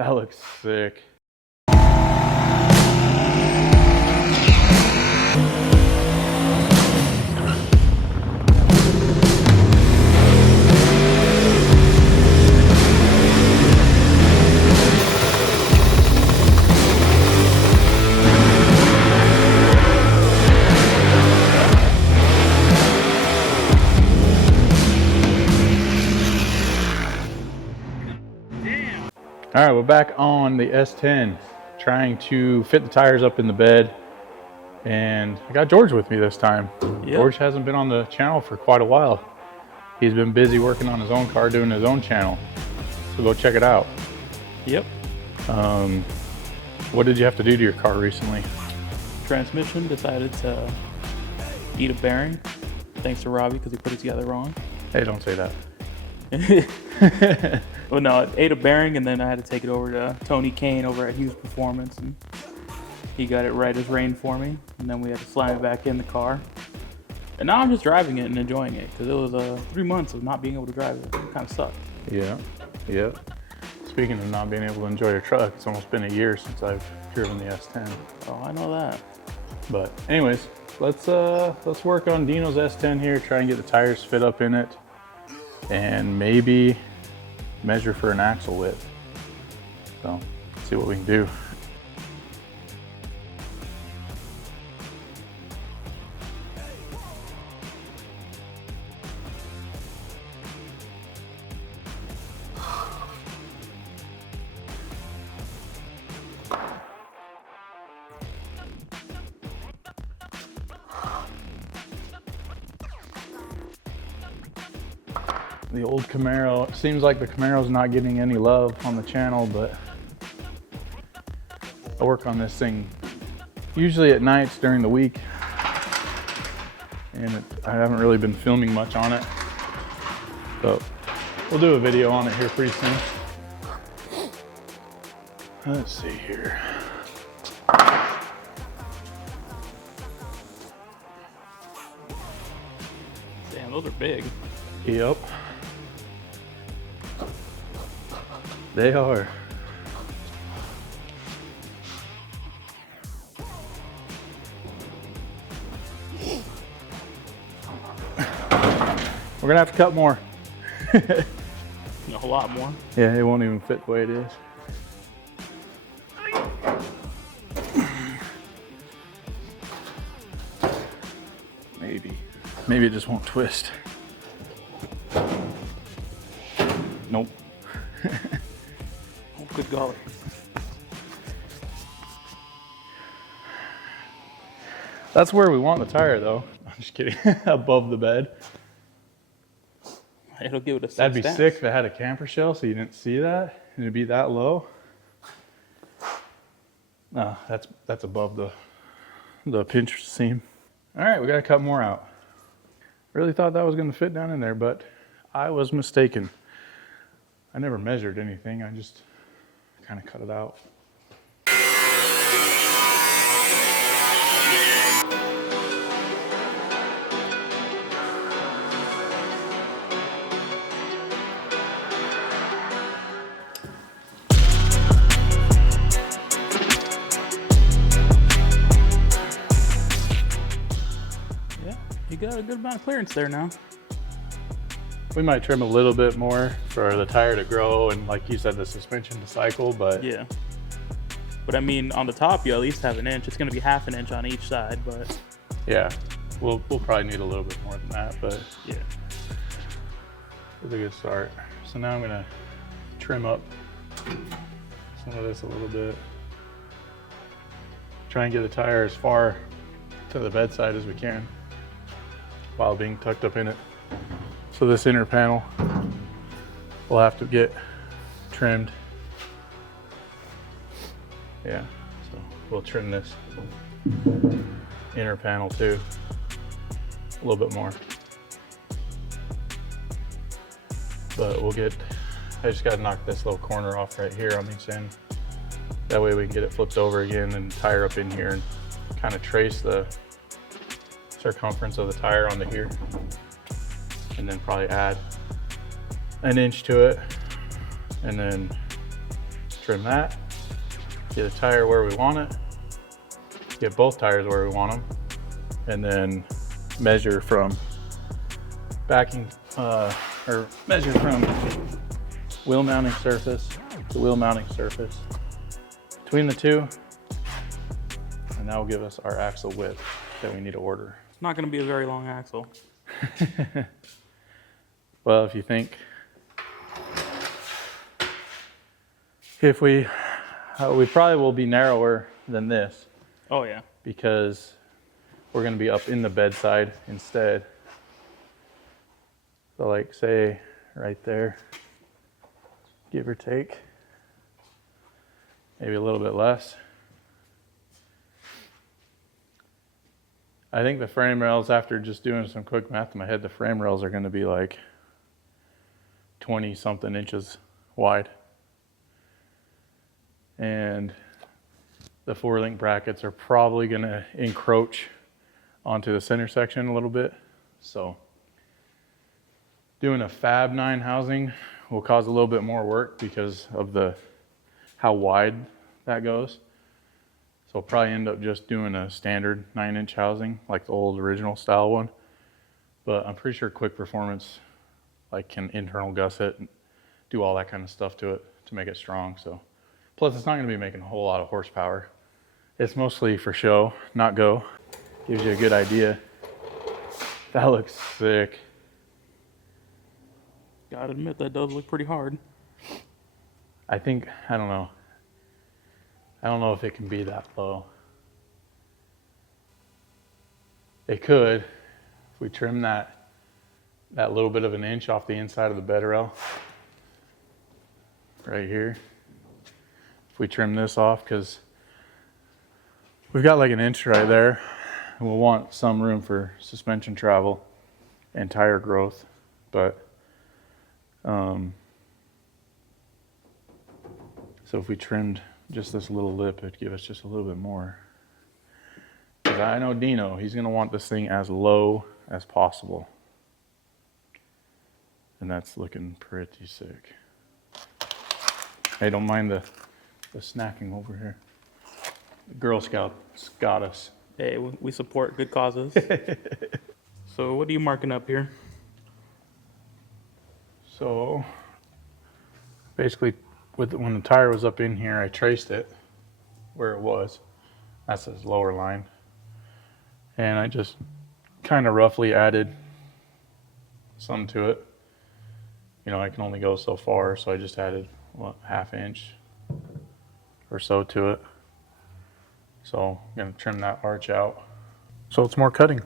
That looks sick. All right, we're back on the S10, trying to fit the tires up in the bed, and I got George with me this time. Yep. George hasn't been on the channel for quite a while. He's been busy working on his own car, doing his own channel, so go check it out. Yep. What did you have to do to your car recently? Transmission decided to eat a bearing, thanks to Robbie because he put it together wrong. Hey, don't say that. Well, no, it ate a bearing, and then I had to take it over to Tony Kane over at Hughes Performance, and he got it right as rain for me, and then we had to slam it back in the car. And now I'm just driving it and enjoying it, because it was 3 months of not being able to drive it. It kind of sucked. Yeah. Speaking of not being able to enjoy your truck, it's almost been a year since I've driven the S10. Oh, I know that. But anyways, let's work on Dino's S10 here, try and get the tires fit up in it, and maybe measure for an axle width. So, let's see what we can do. The old Camaro, it seems like the Camaro's not getting any love on the channel, but I work on this thing usually at nights during the week, and I haven't really been filming much on it, but we'll do a video on it here pretty soon. Let's see here. Damn, those are big. Yep. They are. We're gonna have to cut more. A lot more. Yeah, it won't even fit the way it is. Maybe it just won't twist. Nope. Oh, good golly. That's where we want the tire, though. I'm just kidding. Above the bed. It'll give it a sick That'd be stance. sick if it had a camper shell so you didn't see that and it'd be that low. No, that's above the pinch seam. All right, we gotta cut more out. Really thought that was gonna fit down in there, but I was mistaken. I never measured anything, I just kind of cut it out. Yeah, you got a good amount of clearance there now. We might trim a little bit more for the tire to grow and, like you said, the suspension to cycle, but yeah. But I mean, on the top, you at least have an inch. It's going to be half an inch on each side, but yeah, we'll probably need a little bit more than that, but yeah, it's a good start. So now I'm gonna trim up some of this a little bit. Try and get the tire as far to the bedside as we can while being tucked up in it. So this inner panel will have to get trimmed. Yeah, so we'll trim this inner panel too, a little bit more. But we'll get, I just gotta knock this little corner off right here on each end. That way we can get it flipped over again and tire up in here and kind of trace the circumference of the tire onto here. And then probably add an inch to it and then trim that, get a tire where we want it, get both tires where we want them, and then measure from backing, or measure from wheel mounting surface to wheel mounting surface between the two, and that will give us our axle width that we need to order. It's not going to be a very long axle. Well, if you think, if we probably will be narrower than this. Oh yeah. Because we're going to be up in the bedside instead. So like say right there, give or take, maybe a little bit less. I think the frame rails, after just doing some quick math in my head, the frame rails are going to be like 20 something inches wide. And the 4-link brackets are probably going to encroach onto the center section a little bit. So doing a Fab 9 housing will cause a little bit more work because of how wide that goes. So I'll probably end up just doing a standard 9-inch housing, like the old original style one. But I'm pretty sure Quick Performance can internal gusset and do all that kind of stuff to it to make it strong. So plus it's not going to be making a whole lot of horsepower. It's mostly for show, not go. Gives you a good idea. That looks sick. Gotta admit, that does look pretty hard. I don't know. I don't know if it can be that low. It could, if we trim that little bit of an inch off the inside of the bed rail, right here. If we trim this off, because we've got like an inch right there, and we'll want some room for suspension travel and tire growth, but so if we trimmed just this little lip, it'd give us just a little bit more. Because I know Dino, he's going to want this thing as low as possible. And that's looking pretty sick. Hey, don't mind the snacking over here. The Girl Scouts got us. Hey, we support good causes. So what are you marking up here? So basically, when the tire was up in here, I traced it where it was. That's his lower line. And I just kind of roughly added some to it. You know, I can only go so far, so I just added, ½ inch or so to it. So I'm going to trim that arch out so it's more cutting.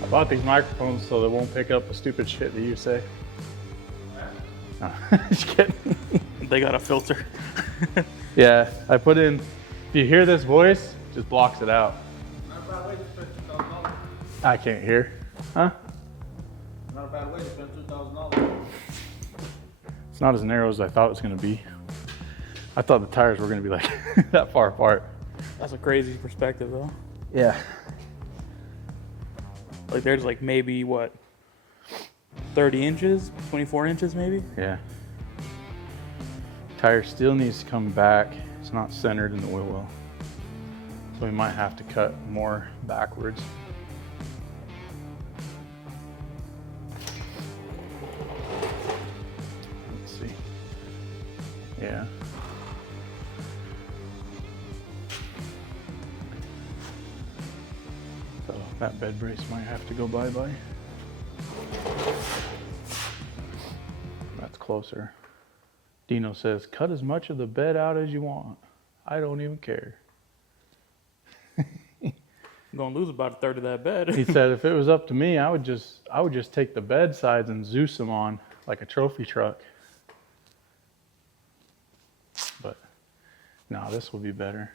I bought these microphones so they won't pick up the stupid shit that you say. No, just kidding. They got a filter. Yeah, I put in, if you hear this voice, it just blocks it out. Not a bad way to spend $2,000. I can't hear. Huh? Not a bad way to spend $2,000. It's not as narrow as I thought it was going to be. I thought the tires were going to be like that far apart. That's a crazy perspective, though. Yeah. Like there's like maybe 30 inches, 24 inches maybe. Yeah. Tire still needs to come back. It's not centered in the wheel well. So we might have to cut more backwards. Let's see. Yeah. So that bed brace might have to go bye-bye. That's closer. Dino says, cut as much of the bed out as you want. I don't even care. I'm gonna lose about a third of that bed. He said if it was up to me, I would just take the bed sides and Zeus them on like a trophy truck. But no, this will be better.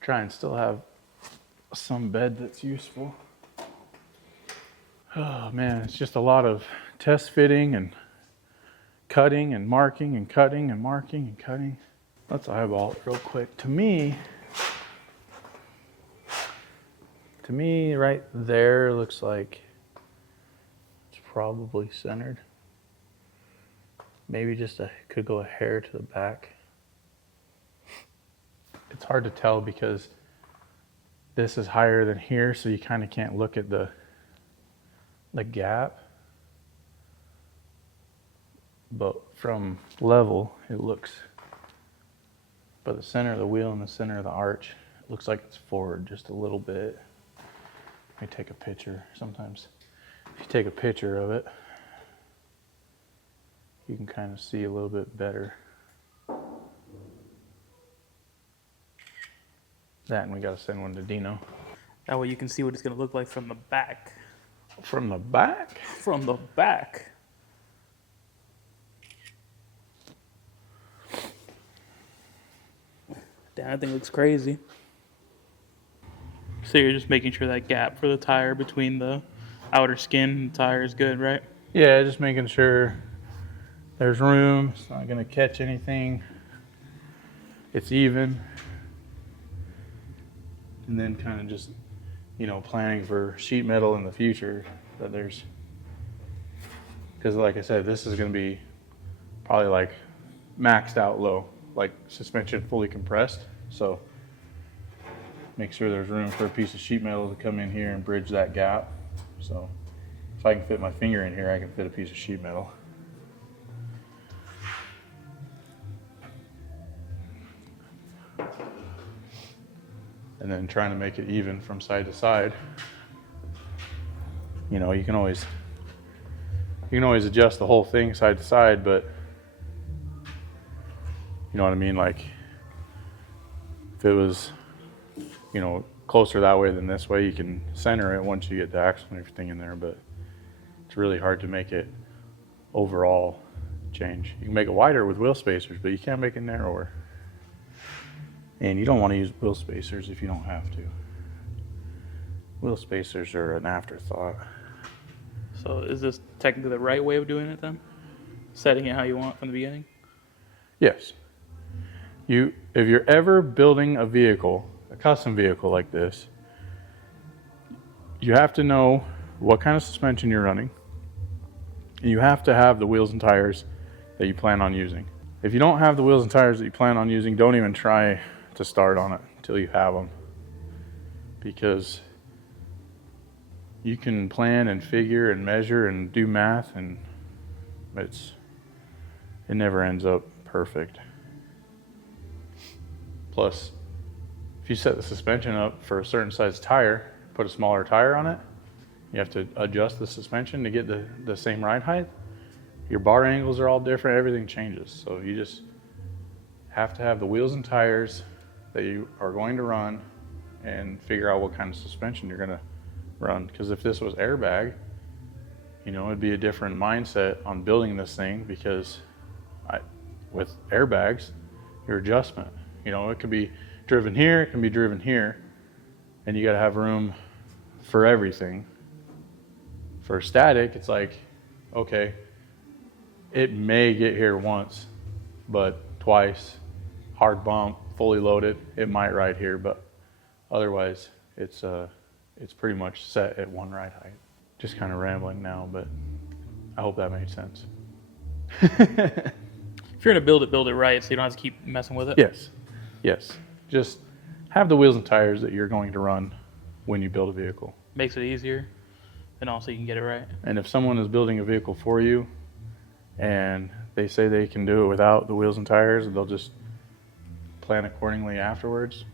Try and still have some bed that's useful. Oh man, it's just a lot of test fitting and cutting and marking and cutting and marking and cutting. Let's eyeball it real quick. To me right there looks like it's probably centered. Maybe just could go a hair to the back. It's hard to tell because this is higher than here, so you kind of can't look at the gap. But from level, it looks, but the center of the wheel and the center of the arch, it looks like it's forward just a little bit. Let me take a picture. Sometimes if you take a picture of it, you can kind of see a little bit better. That, and we got to send one to Dino. That way you can see what it's gonna look like from the back. From the back? From the back. Damn, that thing looks crazy. So you're just making sure that gap for the tire between the outer skin and the tire is good, right? Yeah, just making sure there's room. It's not going to catch anything. It's even. And then kind of just, planning for sheet metal in the future that there's, because like I said, this is going to be probably like maxed out low, like suspension fully compressed. So make sure there's room for a piece of sheet metal to come in here and bridge that gap. So if I can fit my finger in here, I can fit a piece of sheet metal. And then trying to make it even from side to side. You can always adjust the whole thing side to side, but you know what I mean? Like if it was, closer that way than this way, you can center it once you get the axle and everything in there, but it's really hard to make it overall change. You can make it wider with wheel spacers, but you can't make it narrower. And you don't want to use wheel spacers if you don't have to. Wheel spacers are an afterthought. So is this technically the right way of doing it then? Setting it how you want from the beginning? Yes. If you're ever building a vehicle, a custom vehicle like this, you have to know what kind of suspension you're running. And you have to have the wheels and tires that you plan on using. If you don't have the wheels and tires that you plan on using, don't even try to start on it until you have them. Because you can plan and figure and measure and do math, and it never ends up perfect. Plus, if you set the suspension up for a certain size tire, put a smaller tire on it, you have to adjust the suspension to get the same ride height. Your bar angles are all different, everything changes. So you just have to have the wheels and tires that you are going to run and figure out what kind of suspension you're going to run. Because if this was airbag, it'd be a different mindset on building this thing, because with airbags, your adjustment, it could be driven here, it can be driven here, and you got to have room for everything. For static, it's like, okay, it may get here once, but twice, hard bump, fully loaded, it might ride here, but otherwise it's pretty much set at one ride height. Just kind of rambling now, but I hope that made sense. If you're gonna build it right, so you don't have to keep messing with it. Yes. Yes. Just have the wheels and tires that you're going to run when you build a vehicle. Makes it easier, and also you can get it right. And if someone is building a vehicle for you and they say they can do it without the wheels and tires, and they'll just plan accordingly afterwards,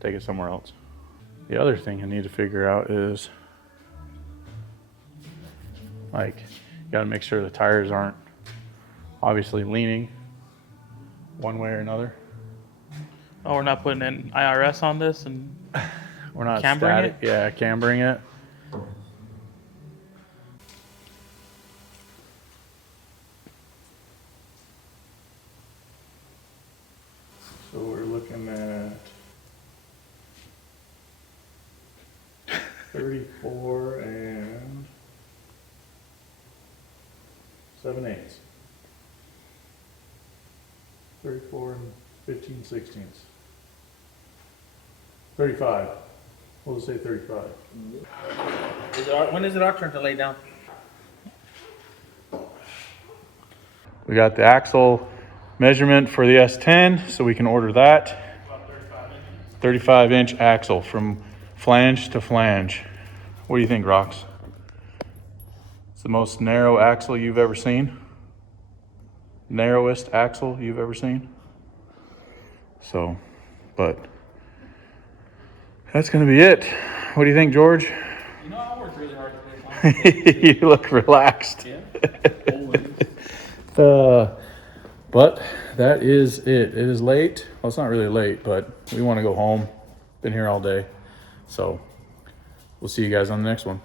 take it somewhere else. The other thing you need to figure out is, like, you gotta make sure the tires aren't obviously leaning one way or another. Oh, we're not putting in IRS on this, and We're not Cambering static. Yeah, cambering it. So we're looking at 34 and 7/8. 34 and 15/16. 35. We'll just say 35. When is it our turn to lay down? We got the axle measurement for the S10, so we can order that. 35-inch axle from flange to flange. What do you think, Rox? It's the most narrow axle you've ever seen? Narrowest axle you've ever seen? So, but that's going to be it. What do you think, George? you know, I worked really hard today. You look relaxed. Yeah. Always. But that is it. It is late. Well, it's not really late, but we want to go home. Been here all day. So we'll see you guys on the next one.